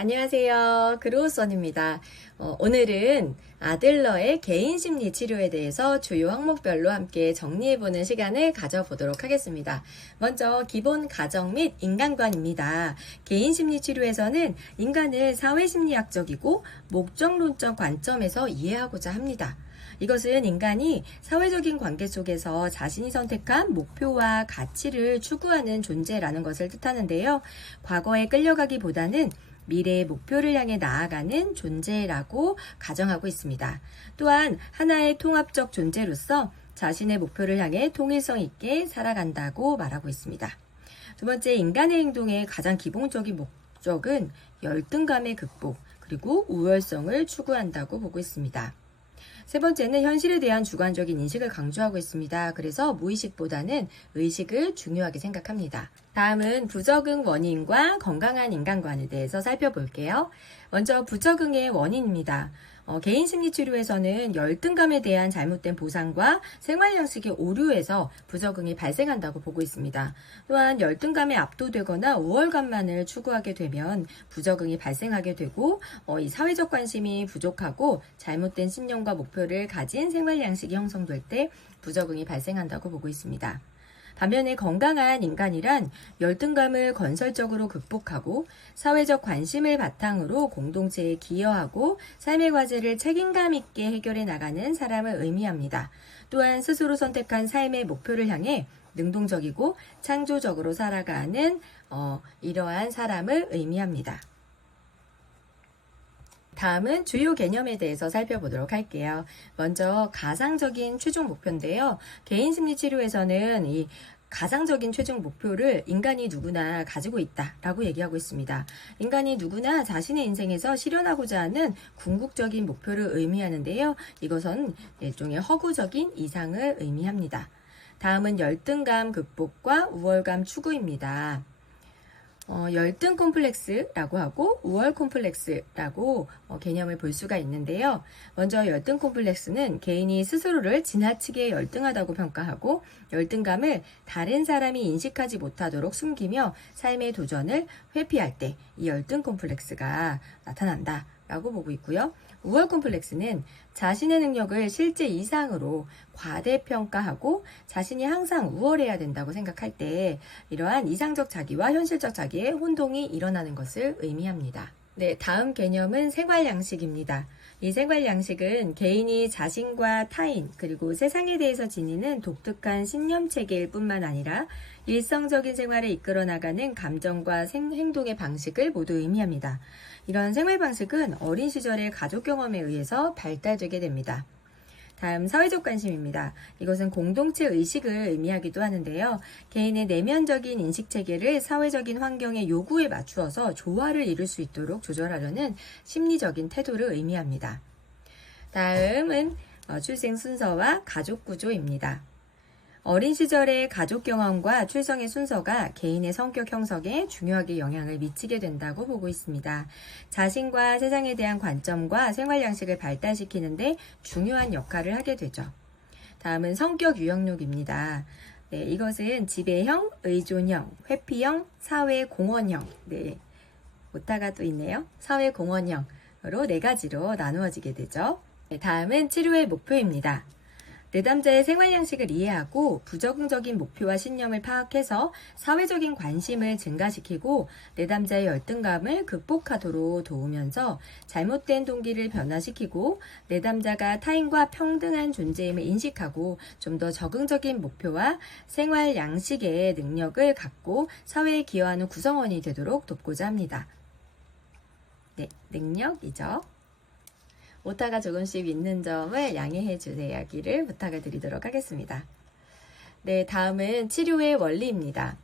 안녕하세요. 그로우선입니다. 오늘은 아들러의 개인심리 치료에 대해서 주요 항목별로 함께 정리해보는 시간을 가져보도록 하겠습니다. 먼저 기본 가정 및 인간관입니다. 개인심리 치료에서는 인간을 사회심리학적이고 목적론적 관점에서 이해하고자 합니다. 이것은 인간이 사회적인 관계 속에서 자신이 선택한 목표와 가치를 추구하는 존재라는 것을 뜻하는데요. 과거에 끌려가기보다는 미래의 목표를 향해 나아가는 존재라고 가정하고 있습니다. 또한 하나의 통합적 존재로서 자신의 목표를 향해 통일성 있게 살아간다고 말하고 있습니다. 두 번째, 인간의 행동의 가장 기본적인 목적은 열등감의 극복, 그리고 우월성을 추구한다고 보고 있습니다. 세 번째는 현실에 대한 주관적인 인식을 강조하고 있습니다. 그래서 무의식보다는 의식을 중요하게 생각합니다. 다음은 부적응 원인과 건강한 인간관에 대해서 살펴볼게요. 먼저 부적응의 원인입니다. 개인 심리 치료에서는 열등감에 대한 잘못된 보상과 생활 양식의 오류에서 부적응이 발생한다고 보고 있습니다. 또한 열등감에 압도되거나 우월감만을 추구하게 되면 부적응이 발생하게 되고 이 사회적 관심이 부족하고 잘못된 신념과 목표를 가진 생활 양식이 형성될 때 부적응이 발생한다고 보고 있습니다. 반면에 건강한 인간이란 열등감을 건설적으로 극복하고 사회적 관심을 바탕으로 공동체에 기여하고 삶의 과제를 책임감 있게 해결해 나가는 사람을 의미합니다. 또한 스스로 선택한 삶의 목표를 향해 능동적이고 창조적으로 살아가는 이러한 사람을 의미합니다. 다음은 주요 개념에 대해서 살펴보도록 할게요. 먼저 가상적인 최종 목표인데요. 개인 심리 치료에서는 이 가상적인 최종 목표를 인간이 누구나 가지고 있다라고 얘기하고 있습니다. 인간이 누구나 자신의 인생에서 실현하고자 하는 궁극적인 목표를 의미하는데요. 이것은 일종의 허구적인 이상을 의미합니다. 다음은 열등감 극복과 우월감 추구입니다. 열등 콤플렉스라고 하고 우월 콤플렉스라고 개념을 볼 수가 있는데요. 먼저 열등 콤플렉스는 개인이 스스로를 지나치게 열등하다고 평가하고 열등감을 다른 사람이 인식하지 못하도록 숨기며 삶의 도전을 회피할 때 이 열등 콤플렉스가 나타난다 라고 보고 있고요. 우월 콤플렉스는 자신의 능력을 실제 이상으로 과대평가하고 자신이 항상 우월해야 된다고 생각할 때 이러한 이상적 자기와 현실적 자기의 혼동이 일어나는 것을 의미합니다. 네, 다음 개념은 생활 양식입니다. 이 생활 양식은 개인이 자신과 타인 그리고 세상에 대해서 지니는 독특한 신념 체계일 뿐만 아니라 일상적인 생활을 이끌어 나가는 감정과 행동의 방식을 모두 의미합니다. 이런 생활 방식은 어린 시절의 가족 경험에 의해서 발달되게 됩니다. 다음 사회적 관심입니다. 이것은 공동체 의식을 의미하기도 하는데요. 개인의 내면적인 인식 체계를 사회적인 환경의 요구에 맞추어서 조화를 이룰 수 있도록 조절하려는 심리적인 태도를 의미합니다. 다음은 출생 순서와 가족 구조입니다. 어린 시절의 가족 경험과 출생의 순서가 개인의 성격 형성에 중요하게 영향을 미치게 된다고 보고 있습니다. 자신과 세상에 대한 관점과 생활 양식을 발달시키는데 중요한 역할을 하게 되죠. 다음은 성격 유형론입니다. 네, 이것은 지배형, 의존형, 회피형, 사회 공헌형, 오타가 또 있네요. 사회 공헌형으로 4가지로 나누어지게 되죠. 네, 다음은 치료의 목표입니다. 내담자의 생활 양식을 이해하고 부적응적인 목표와 신념을 파악해서 사회적인 관심을 증가시키고 내담자의 열등감을 극복하도록 도우면서 잘못된 동기를 변화시키고 내담자가 타인과 평등한 존재임을 인식하고 좀 더 적응적인 목표와 생활 양식의 능력을 갖고 사회에 기여하는 구성원이 되도록 돕고자 합니다. 네, 능력이죠. 오타가 조금씩 있는 점을 양해해 주세요기를 부탁을 드리도록 하겠습니다. 네, 다음은 치료의 원리입니다.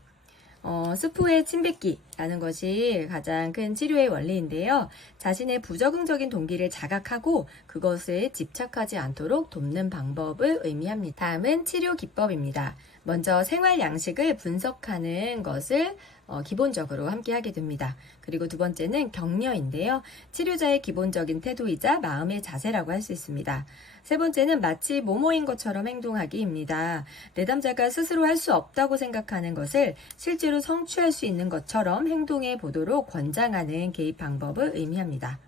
스포의 침뱉기라는 것이 가장 큰 치료의 원리인데요. 자신의 부적응적인 동기를 자각하고 그것에 집착하지 않도록 돕는 방법을 의미합니다. 다음은 치료 기법입니다. 먼저 생활 양식을 분석하는 것을 기본적으로 함께 하게 됩니다. 그리고 두 번째는 격려인데요. 치료자의 기본적인 태도이자 마음의 자세라고 할 수 있습니다. 세 번째는 마치 모모인 것처럼 행동하기입니다. 내담자가 스스로 할 수 없다고 생각하는 것을 실제로 성취할 수 있는 것처럼 행동해 보도록 권장하는 개입 방법을 의미합니다.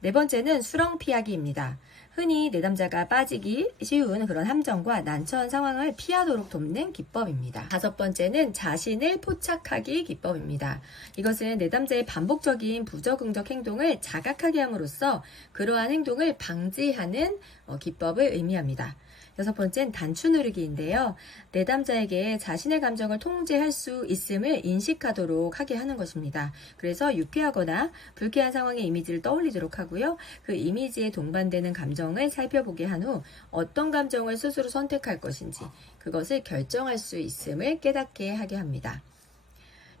네 번째는 수렁 피하기입니다. 흔히 내담자가 빠지기 쉬운 그런 함정과 난처한 상황을 피하도록 돕는 기법입니다. 다섯 번째는 자신을 포착하기 기법입니다. 이것은 내담자의 반복적인 부적응적 행동을 자각하게 함으로써 그러한 행동을 방지하는 기법을 의미합니다. 여섯 번째는 단추 누르기인데요. 내담자에게 자신의 감정을 통제할 수 있음을 인식하도록 하게 하는 것입니다. 그래서 유쾌하거나 불쾌한 상황의 이미지를 떠올리도록 하고요. 그 이미지에 동반되는 감정을 살펴보게 한 후 어떤 감정을 스스로 선택할 것인지 그것을 결정할 수 있음을 깨닫게 하게 합니다.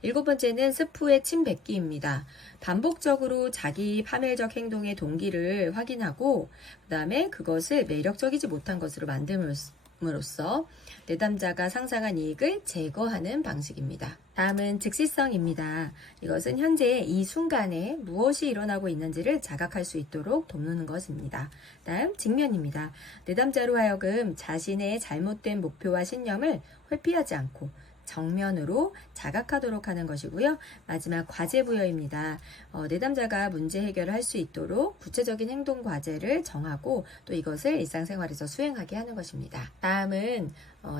일곱 번째는 스프의 침 뱉기입니다. 반복적으로 자기 파멸적 행동의 동기를 확인하고 그 다음에 그것을 매력적이지 못한 것으로 만듦으로써 내담자가 상상한 이익을 제거하는 방식입니다. 다음은 즉시성입니다. 이것은 현재 이 순간에 무엇이 일어나고 있는지를 자각할 수 있도록 돕는 것입니다. 다음 직면입니다. 내담자로 하여금 자신의 잘못된 목표와 신념을 회피하지 않고 정면으로 자각하도록 하는 것이고요. 마지막 과제부여입니다. 내담자가 문제 해결을 할 수 있도록 구체적인 행동 과제를 정하고 또 이것을 일상생활에서 수행하게 하는 것입니다. 다음은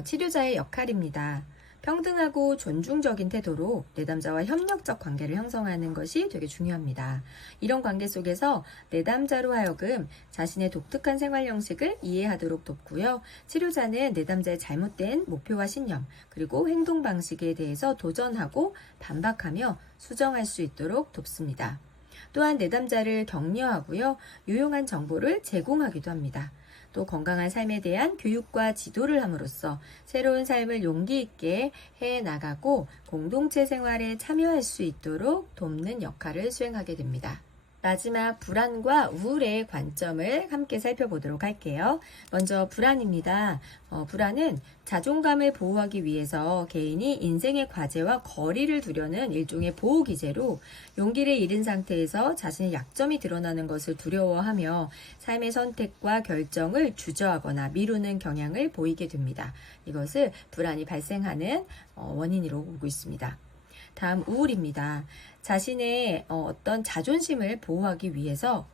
치료자의 역할입니다. 평등하고 존중적인 태도로 내담자와 협력적 관계를 형성하는 것이 되게 중요합니다. 이런 관계 속에서 내담자로 하여금 자신의 독특한 생활 형식을 이해하도록 돕고요. 치료자는 내담자의 잘못된 목표와 신념 그리고 행동 방식에 대해서 도전하고 반박하며 수정할 수 있도록 돕습니다. 또한 내담자를 격려하고요. 유용한 정보를 제공하기도 합니다. 또 건강한 삶에 대한 교육과 지도를 함으로써 새로운 삶을 용기 있게 해나가고 공동체 생활에 참여할 수 있도록 돕는 역할을 수행하게 됩니다. 마지막 불안과 우울의 관점을 함께 살펴보도록 할게요. 먼저 불안입니다. 불안은 자존감을 보호하기 위해서 개인이 인생의 과제와 거리를 두려는 일종의 보호기제로 용기를 잃은 상태에서 자신의 약점이 드러나는 것을 두려워하며 삶의 선택과 결정을 주저하거나 미루는 경향을 보이게 됩니다. 이것을 불안이 발생하는 원인으로 보고 있습니다. 다음 우울입니다. 자신의 어떤 자존심을 보호하기 위해서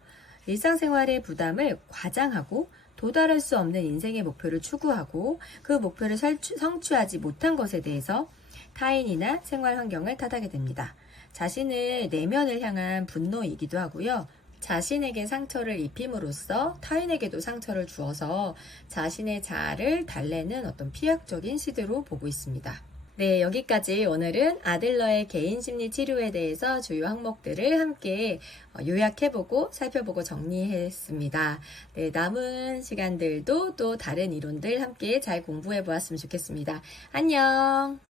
일상생활의 부담을 과장하고 도달할 수 없는 인생의 목표를 추구하고 그 목표를 성취하지 못한 것에 대해서 타인이나 생활 환경을 탓하게 됩니다. 자신의 내면을 향한 분노이기도 하고요. 자신에게 상처를 입힘으로써 타인에게도 상처를 주어서 자신의 자아를 달래는 어떤 피약적인 시도로 보고 있습니다. 네, 여기까지 오늘은 아들러의 개인 심리 치료에 대해서 주요 항목들을 함께 요약해보고 살펴보고 정리했습니다. 네, 남은 시간들도 또 다른 이론들 함께 잘 공부해 보았으면 좋겠습니다. 안녕!